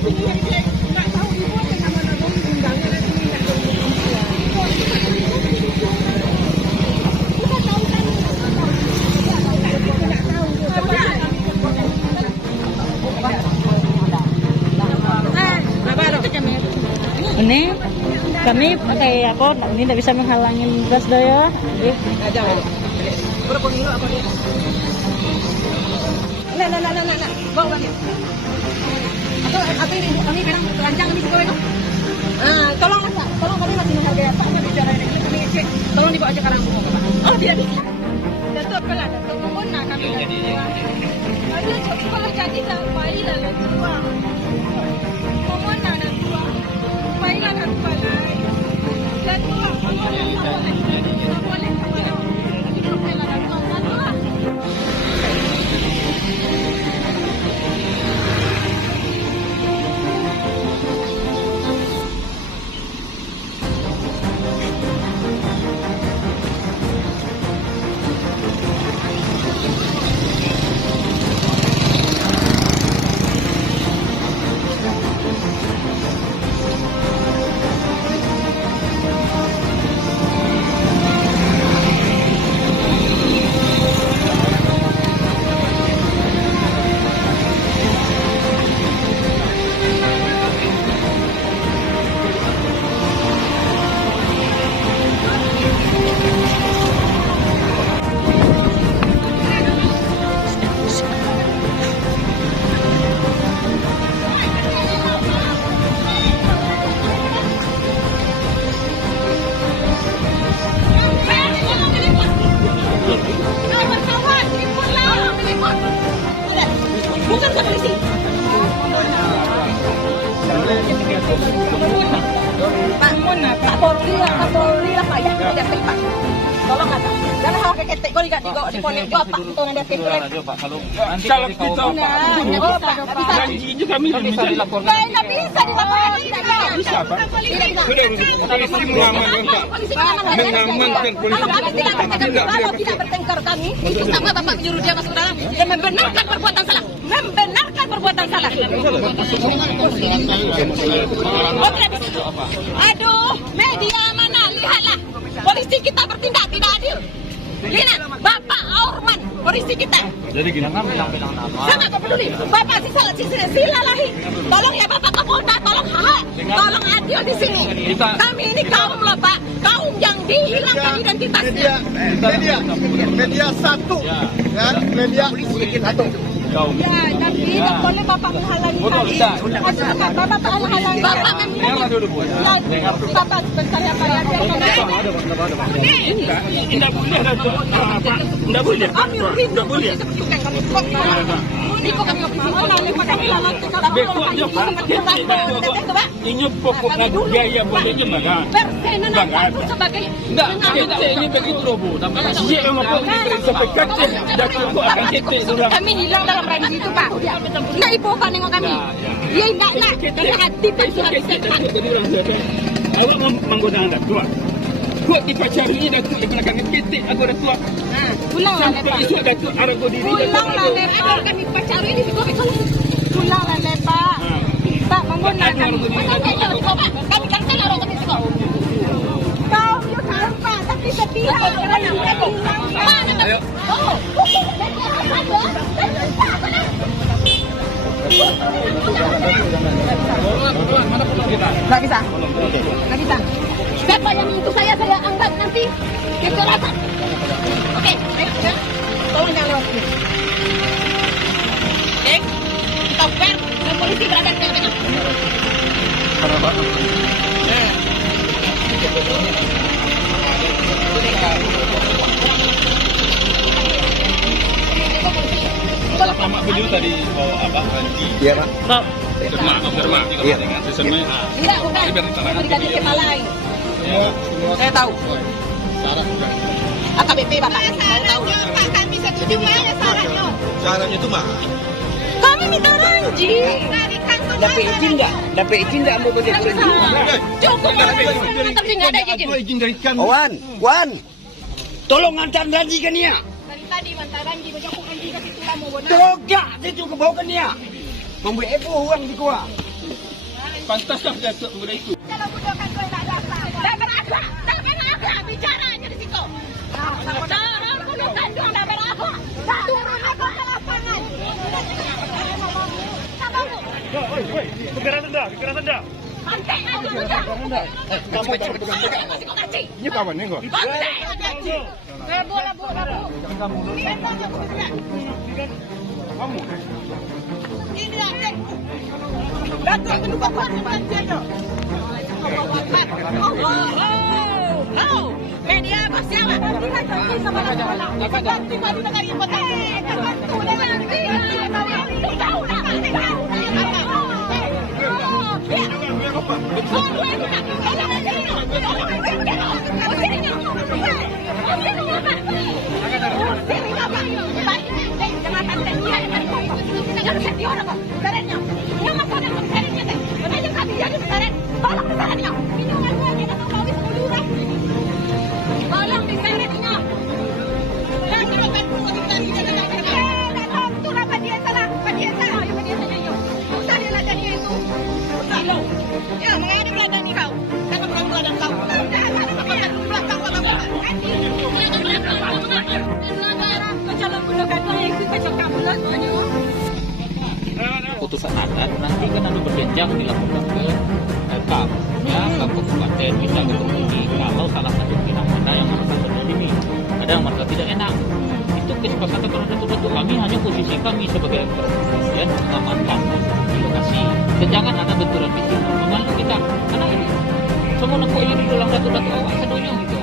Nggak tahu ibu sama nama undangnya nanti minta Ini kami pakai apa? Ini tidak bisa menghalangin beras daya. Berapa kilo apa dia? Nah. Bawa dia. Atau ini ibu kami kadang terancang ini juga itu. Tolong kami masih menghargai apa yang bicara ini kami cek. Tolong dibawa aja karang bunga Pak. Oh tidak bisa. Datuk pula datuk mohon nak kami. Ayo cepat jadi sampai lah tua. Mohon nak tua. Baiklah nak tua lah. Dan tua boleh. Pak Polri lah Pak ya, tidak Pak. Tolong Pak. Jangan hal keketek kau di ponek gua Pak. Tolong dia keketek. Kalau kita janji juga kami bisa dilaporkan. Tidak bisa dilaporkan. Bisa Pak. Polisi mengamankan Pak. Mengamankan polisi. Kalau tidak bertengkar kami, itu sama Bapak menyuruh dia masuk dalam dan membenarkan perbuatan salah. Membenarkan perbuatan salah. Oke. Aduh, media mana? Lihatlah. Polisi kita bertindak tidak adil. Lihat, Bapak Orman, polisi kita. Jadi gini, bilang nama. Saya nggak peduli. Bapak silalahi. Tolong ya Bapak Kapolda, tolong tolong adil di sini. Kami ini kaum loh Pak, kaum yang dihilangkan identitasnya. Media satu, kan? Media satu. Ya, tapi tidak boleh Bapak menghalangi kami. Bapak menghalangi. Bapak Dengar dulu Bu. Bapak bentar ya Pak. Tidak boleh. Kami rindu boleh. Itu kami Ini pokoknya biaya boleh je mana? sebagai Enggak, kita ini begitu loh Bu. Dia yang mau sampai kacau dan aku akan ketik orang. kami hilang dalam ranji itu Pak. Nggak ibu Pak nengok kami. Dia enggak nak. Dia hati Pak habis setan. Awak menggunakan datuk. Kuat dipacari ini datuk digunakan ketik aku datuk. Pulang lah Sampai isu datuk arago diri Pulang lah Pak. Kami pacari ini pulang lah Pak. Pak menggunakan kami. Kami kan kalau kami sekolah. Kau yuk Pak, tapi setia. Ayo. Oh. Nggak bisa. Siapa yang menyentuh saya anggap nanti kekerasan. Oke, ayo ya. Tolong jangan lewat sini. Cek, kita fair dan polisi berada di tengah-tengah. Lama beliau tadi bawa apa? Ranji. Iya Pak. Derma. Iya. Sistemnya. Tidak, bukan. Itu diganti kepala lain. Saya tahu. Sarah bukan. AKBP Bapak. Mau tahu. Pak, kami setuju mana syaratnya? Syaratnya itu mah. Kami minta ranji. Dapat izin enggak? Dapat izin enggak ambil beli ranji? Cukup. Nggak ada izin. Izin dari kami. Wan. Tolong antar ranji ke dia. Dari tadi mantar ranji berjokok ranji ke situ kamu. Togak itu ke bawah ke dia. Memberi ego uang di gua. Pantaskah Datuk Muda itu? Kalau budokan gue tak dapat. Tak berakhlak bicaranya di situ. Cara budokan gue tak berakhlak. Turun aku ke lapangan. Sabar bu. Kegaran rendah. Pantai aku sudah. Masih kau kacik. Ini kawan ni kau. Pantai aku kacik. Labu. Ini entahnya aku sudah. Kamu. Ini ada. Datuk kedua kuat dia tu. Oh, media siapa? Tolong diseret-nya. Ya, mengaduk ladang ni kau. Kenapa kau ladang kau? Putusan adat nanti kan ada berjenjang dilaporkan ke KAP ya, ke kabupaten bisa ke provinsi. Kalau salah satu pihak mana yang merasa terzalimi, ada yang merasa tidak enak, itu kesepakatan antara datuk-datuk kami, hanya posisi kami sebagai kepolisian mengamankan di lokasi dan jangan ada benturan pikiran membantu kita karena ini semua nakut ini di dalam datuk-datuk awak sedunia gitu.